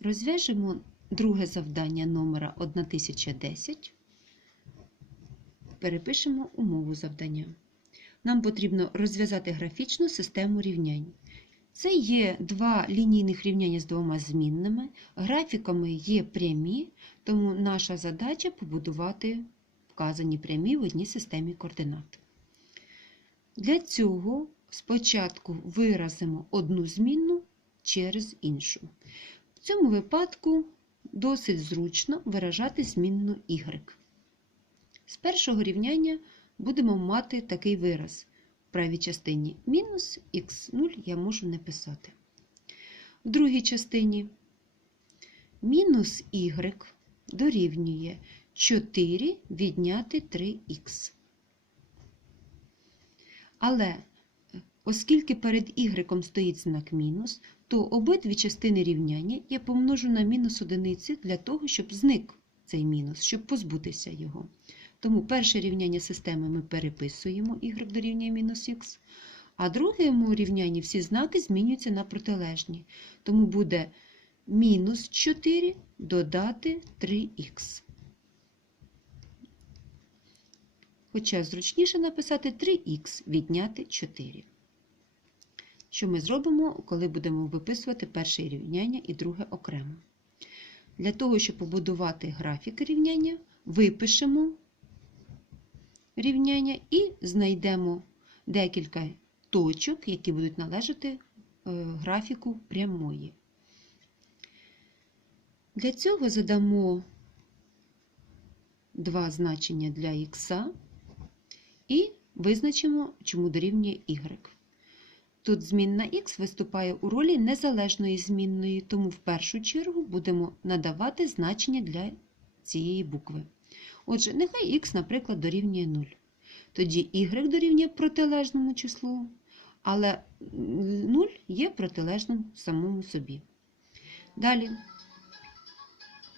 Розв'яжемо друге завдання номера 1010. Перепишемо умову завдання. Нам потрібно розв'язати графічну систему рівнянь. Це є два лінійних рівняння з двома змінними. Графіками є прямі, тому наша задача побудувати вказані прямі в одній системі координат. Для цього спочатку виразимо одну змінну через іншу. Цьому випадку досить зручно виражати змінну y. З першого рівняння будемо мати такий вираз. В правій частині мінус х0 я можу не писати. В другій частині мінус y дорівнює 4 відняти 3х. Але оскільки перед y стоїть знак мінус, то обидві частини рівняння я помножу на мінус одиниці для того, щоб зник цей мінус, щоб позбутися його. Тому перше рівняння системи ми переписуємо y дорівнює мінус х, а другому рівнянні всі знаки змінюються на протилежні. Тому буде мінус 4 додати 3х. Хоча зручніше написати 3х відняти 4. Що ми зробимо, коли будемо виписувати перше рівняння і друге окремо? Для того, щоб побудувати графік рівняння, випишемо рівняння і знайдемо декілька точок, які будуть належати е, графіку прямої. Для цього задамо два значення для х і визначимо, чому дорівнює y. Тут змінна х виступає у ролі незалежної змінної, тому в першу чергу будемо надавати значення для цієї букви. Отже, нехай х, наприклад, дорівнює 0. Тоді y дорівнює протилежному числу, але 0 є протилежним самому собі. Далі